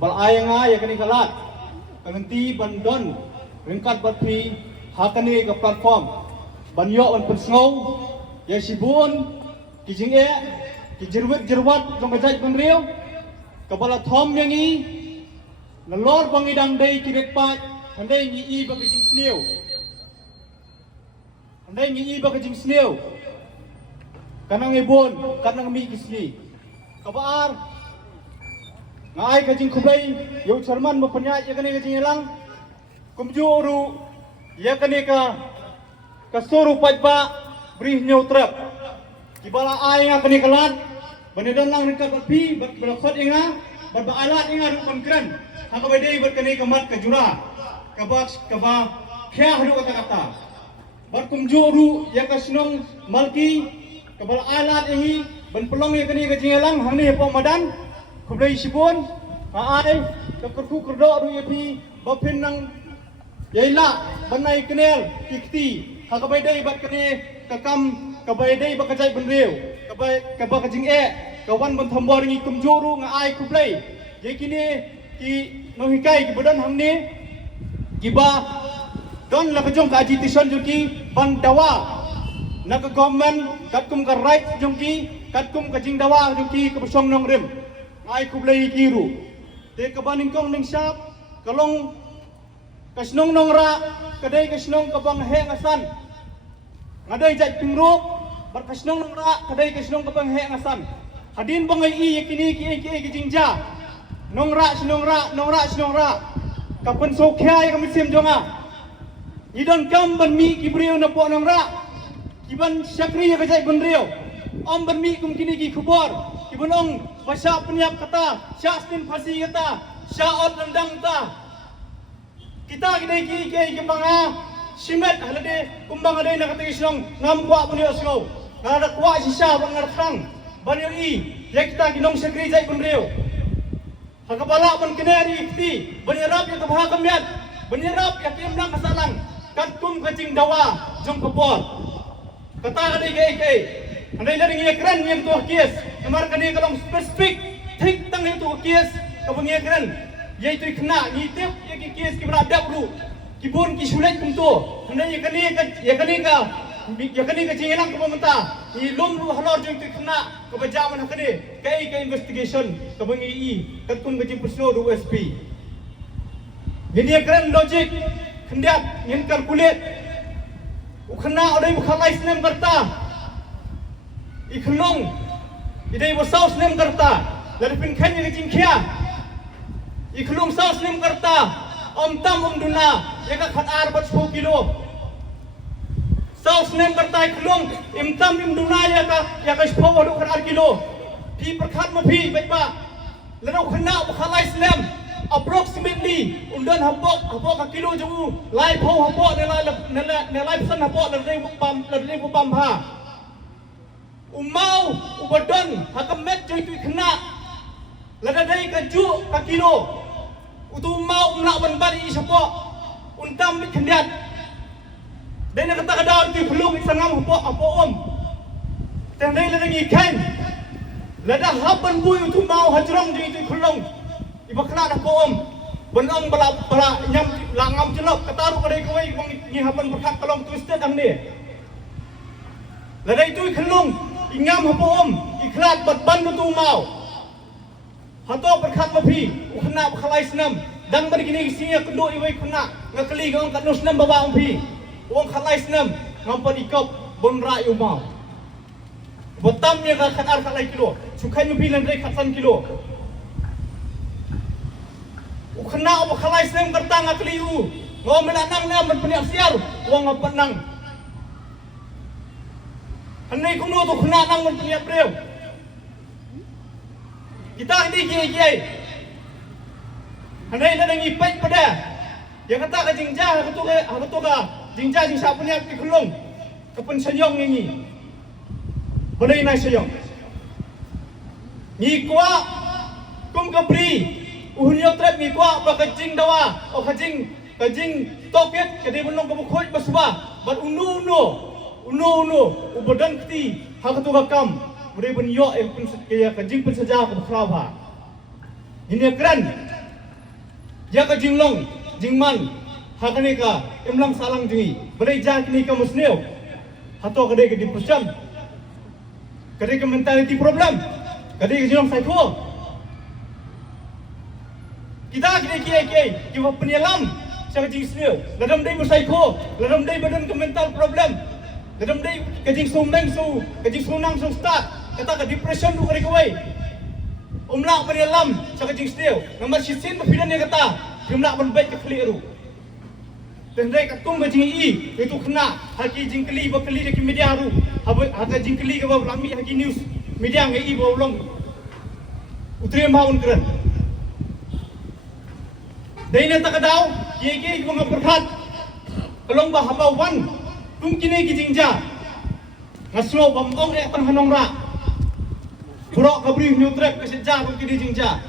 balaya ya kani kalat kanti bandon ringkat batpi hakani ke platform banyo on persngau ya sibun kijing kijirwit jirwat jong kajat penriu kepala thom yang i nalor bangidang dai kirek pat handai ngi i ba kijing sniu handai ngi i ba kijing sniu kanang ibon kanang mi kisni kabar ngai kajing kubai yo charman mo panya ya kani kajing elang kumjuru ya kani ka suru pajba brih nyutrap kibala ai nga kani kalat banidan lang ringkat batpi berkhot inga berbaalat inga ru konkren hakabai dei berkani kamat kajura kabak kaba khya hadu kata-kata berkumjuru ya kasnong malki kepala alat ini ban pelong ya kani kajing elang hang ni po madan kublai sibun ai kerku kerdo ru yapi bapin nang yaila banai kenel kikti hakabai dei bat kani kakam kabai dei bakajai benriu kabai kajing kawan ban thambor ngi kumjuru nga ai kublai ye kini ki nohikai ki badan hang ni kiba don la kajong ka agitation juki ban dawa nak government katkum ka right jongki katkum ka jingdawa jongki ka besong nong rim ai kublai kiru te ka baning kong ning sap kalong kasnong nong ra kadai kasnong ka bang he ngasan ngadai jat pingruk bar kasnong nong ra kadai kasnong ka bang he ngasan hadin bangai i yakini ki jingja nong ra sinong ra kapan sokhya ya kamisim jonga idon kam ban mi kibriu na po nong ra kiban syakri ya kajai benriu om bermi kum kini ki kubor kiban ong basya penyap kata syak stin fasi kata syak ot rendang ta kita kini ki banga simet halade kumbang ade nak kata isong ngam kwa bunyo sngau ngada kwa sisa bang ngartang banyo i ya kita kinong syakri jai benriu hakabala ban kinari ikti banyarap ya kabha kamyat banyarap ya kimnang kasalang katkum kajing dawa jong kabor kata kani ke andai dari ngekran yang tuh kies kemar kani kalau spesifik tik tang itu kies kabung ngekran yaitu kena ngitip ya kies kibra ada dulu kibun kisulet kumto andai ya kani ka jingelang kumenta ilum lu halor jeng tu kena kebajaman kani ke investigation kabung i katun kajing persno USP ini ngekran logic kendiat ngin kalkulat ukena odai bukhalai snem karta ikhlong idai wasau snem karta laripin khani ke jingkhia ikhlong sau snem karta om tam om duna eka khat ar bat 10 kilo sau snem karta ikhlong im tam im duna ya ka 10 wadu khat ar kilo pi perkhat ma pi betba lano khana bukhalai snem approximately undan habok ka kilo ju lai pho habok ne lai san habok le rei bupam ha umau ubadon hakamet joi tu khna la dai ka ju ka kilo utu mau umna ban bari isapok untam mit khendiat dai na kata kada tu phulung sangam habok apo om teng dai la ngi khain la da haban bui utu mau hajrong joi tu khulung ibakna dah poom benong bala nyam langam jelok kataru kadai kawai bang ni haban berkat kalong twisted ang ni ladai tu khlung ingam hapoom iklat bat ban tu mau hato berkat mapi ukna khalai snam dang bari gini singa kendo iwai khuna ngakli gong kanus nam bawa umpi wong khalai snam ngampan ikop bonra yu mau botam ya ka khatar khalai kilo sukai mapi landai khatsan kilo ukna ob khalai sem kerta ngakli u ngom melanang na men peniak siar wong ngapenang hanai kuno tu khna nang men peniak breu kita ini kiai hanai na ngi pet pada yang kata ka jingja ka jingja jing sa peniak ki khulung kapen senyong ni balai na senyong ni kwa kum kapri uhunyo trap ni kwa ba kajing dawa o kajing toket kadi bunong kabukhoj basba bat uno ubadan kti hakatu bakam beri bunyo kaya kajing pensaja ko khraba ini kran Ya ka jinglong jingman hakane ka imlang salang jingi balai ja kini ka musneo hato kadai ka depression kadai ka mentality problem kadai ka jinglong psycho kita kini kita penyelam sa ka jing sneo ladam dai psycho ladam dai badan ka mental problem ladam dai ka jing sumeng su ka jing sunang su start kata ka depression du kadai ka wai umlak penyelam sa ka jing sneo namar sisin mapidan ya kata umlak ban baik ka kli ru tendai kat kum jing I itu kena haki jingkeli bakeli de media haru haka jingkeli ke bab lami haki news media ngai I bolong utrem baun keren daina takadau ye mga perkhat kalong ba habaw wan tum kini ki jingja ngaslo bam ong e tang hanong ra burok kabri nutrek keseja tum kini jingja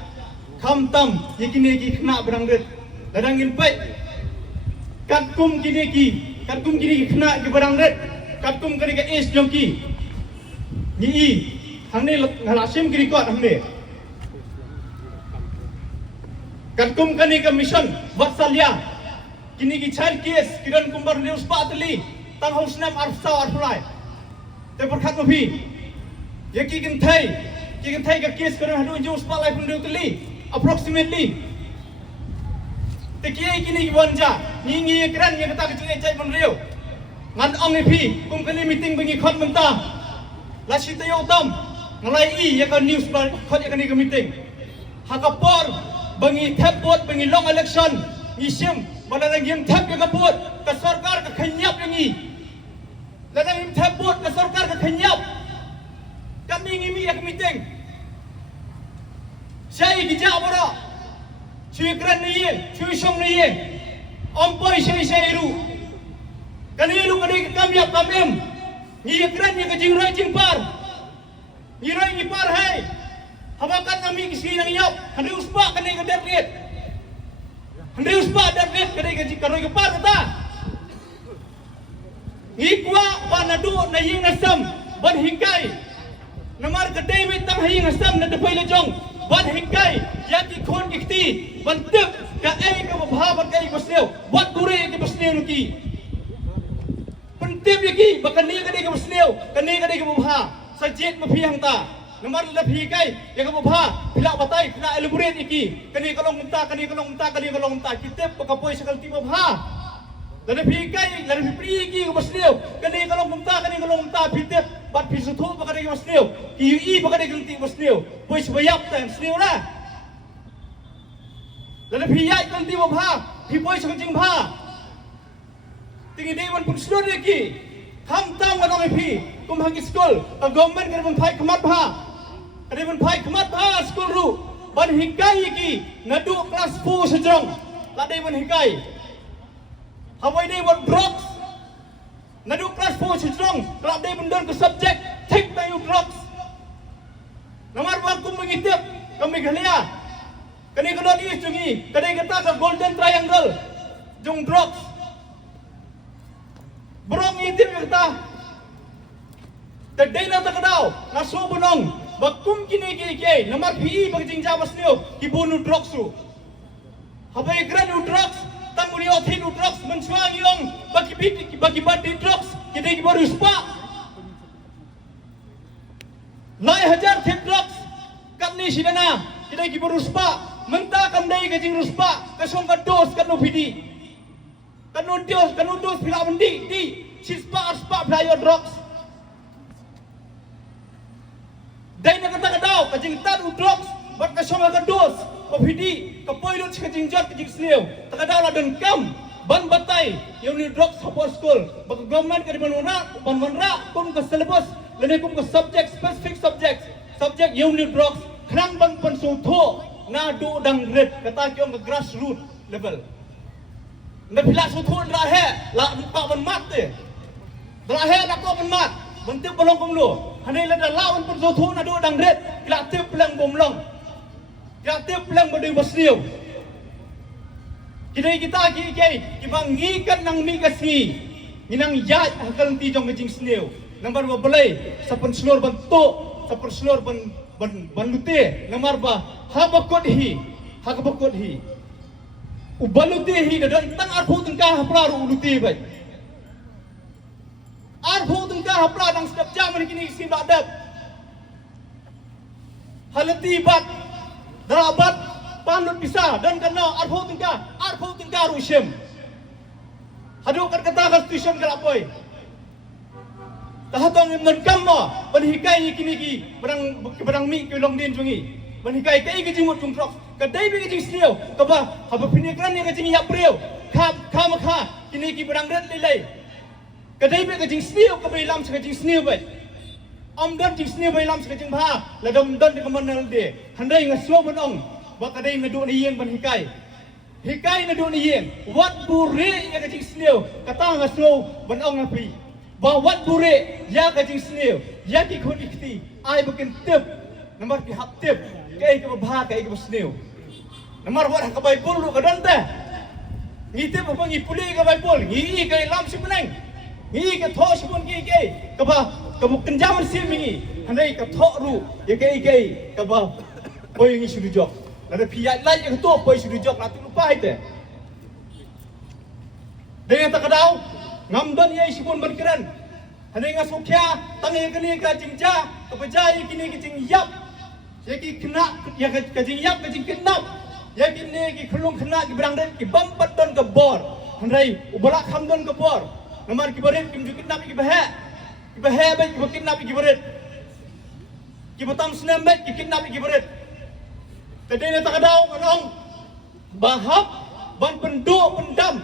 kham tam ye kini ki kena berangret ladangin pai katkum kini kena ke berangret katkum kini ke es jongki ni I hangne ngalasim kini kuat hangne katkum kini ke mission vatsalya kini ki child case kiran kumbar news patli tang hong snap arsaw arfrai te perkhat mapi ye ki kan thai ka case kiran hadu news patlai pun tli approximately tekiai kini wanja ngi kran ye kata kecil cai pun riu ngan ong epi kum kali meeting bengi khot menta la sita yo tam ngalai I ye ka news khot ye kani ke meeting hakapor bengi tap bot bengi long election isim baladang yem tap ke kapot ka sarkar ka khanyap yengi ladang yem tap bot ka sarkar ka khanyap kami ngimi ye meeting sai gija bora chui kran niye chui song niye ompoi sei ru kani lu kani kamyap kamem ni kran ni kajing rai jing par ni rai ni par hai habakan nami kisi nang yap hande uspa kani ka derlet hande uspa derlet kani ka jikaro ka par kata ni kwa wanadu na ying asam ban hikai namar ka David tang haying asam na depai lejong ban hikai yaki khon ikti ban tip ka ai ka bhabat kai basneu wat dure ke basneu nuki pentip yaki bakani ka dei ka basneu kani ka dei ka bha sajet ma phiang ta namar la phi kai ya ka bha phila batai phila elaborate yaki kani ka long ta kitep ka poi sakal ti bha lada phi kai lada phi pri ki ka basneu kani ka long ta phitep bat phi su thu bakani ka basneu ki I bakani ka ti basneu poi sebayap ta basneu la lada phi yai kan ti bha phi poi sakal jing bha tingi dei ban pun slot yaki kham tang wa nong phi kum hang school ka government kan ban phai khamat bha kani ban phai khamat bha school ru ban hikai yaki nadu class 4 sejong la dei ban hikai hawai dei ban drugs nadu class 4 sejong la dei ban don ke subject take tayu drugs namar ba kum mengitip kami ghalia kani ka dot is jungi kani kata ka golden triangle jung drugs Borong itip kata tadai na takadaw na subunong bakum kini namar PI bagjing jawas niyo kibunu drugs su habay gran drugs tanguni othin drugs mensuang yung bagi bati drugs kini kibaru spa lai hajar thip drugs katni sidana kini kibaru spa menta kamdai gajing ruspa kasong ka dos kanu pidi kanu dos pila di sispa playo drugs dai na kata kadaw kajing tadu drugs bat kasong ka dos pidi kapoilot kajing jot kajing sliu takadaw la dan kam ban batai yung ni drugs support school bag government ka banra kum ka syllabus lene kum ka subject specific subject yung ni drugs khrang ban pan so tho na do dang red kata kyong ka grassroots level na pila so thon ra he la pa ban mat te ra he la ko ban mat mentip bolong kum lo hanai la da lawan pun so thon na do dang red pila tip pelang bomlong ya tip pelang bodeng basniu kidai kita ki bang ngikan nang mi kasni minang ya hakal ti jong jing sniu number ba belai sapen slor ban to sapen slor ban lute namar ba habakot hi ubaluti hi dan tang arfu tengkah hapla uluti bai arfu tengkah hapla dang sedap jaman kini si badab halati bat darabat panut bisa dan kena arfu tengkah rusyem hadu kat kata constitution kalapoi tahatong imnon kamma banhikai kini ki berang mi ki long din jungi banhikai kai ki jimut jungkrok kadai bi ki jing sneo kaba haba pinikran ni ka jing ya preo kha kini ki berang ret lilai kadai bi ka jing sneo ka bai lam sa ka jing sneo bai dan jing sneo bai lam sa ka jing bha la dom don ka manal de handai nga so mon ong ba kadai na do ni yeng banhikai hikai na do ni yeng wat bure ya ka jing sneo kata nga so ban ong api bawat bure ya kajing sneo ya ki khon ikti ai bukan tip nomor ki hap tip kai ke bha kai ke sneo nomor wat ka bai pul lu ka dante ngi tip apa ngi puli ka bai pul ngi kai lam si menang ngi ka tho si pun ki kai ka ba ka bu kenjaman si mingi handai ka tho ru ya kai ka ba poi ngi sudu jok la pi ya lai ka to poi sudu jok la tu lupa ite dengan tak kadau ngamdan ye sipun berkeran hanai nga sokya tangi kini ka jingja kepejai kini ki jing yap ye ki kena ya ka jing yap ka jing kenap ye kini ki khulung kena ki berang den ki bampat don ke bor hanai ubala kham don ke bor namar ki berit kim jukit nap ki bahe ba ki bukin nap ki berit ki batam senam bet ki kinap ki berit tadai na takadau kanong bahap ban pendo pendam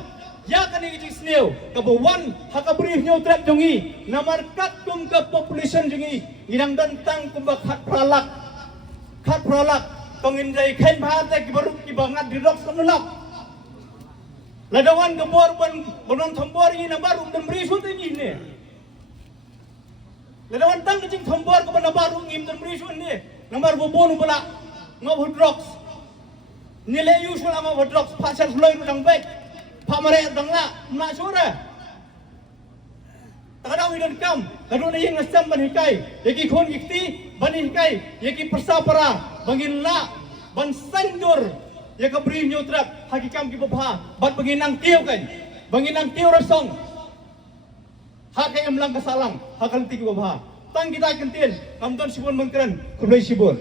ya kan ini jing sneo kabawan hakabri nyo trap jongi namar kat kum ke population jongi inang dan tang kumba khat pralak tongin dai khain bha te ki baru ki bangat di rok sonulak ladawan gebor bonon thombor ini nambar dan beri sut ini ne ladawan tang jing thombor ke nambar ngim dan beri sut ne nambar bobon bala ngob hudrox nilai usul ama hudrox pasal floy rudang baik pamare dangla na sura takadau idon kam kadu na yeng nasam ban hikai yaki khon gikti ban hikai yaki persapara bangin la ban sandur yaka bri nyotrak hakikam ki babha bat banginang tiyo kan banginang tiyo rasong hakai emlang kasalang hakal ti ki babha tang kita kentil kamton sibon mengkeren kublai sibon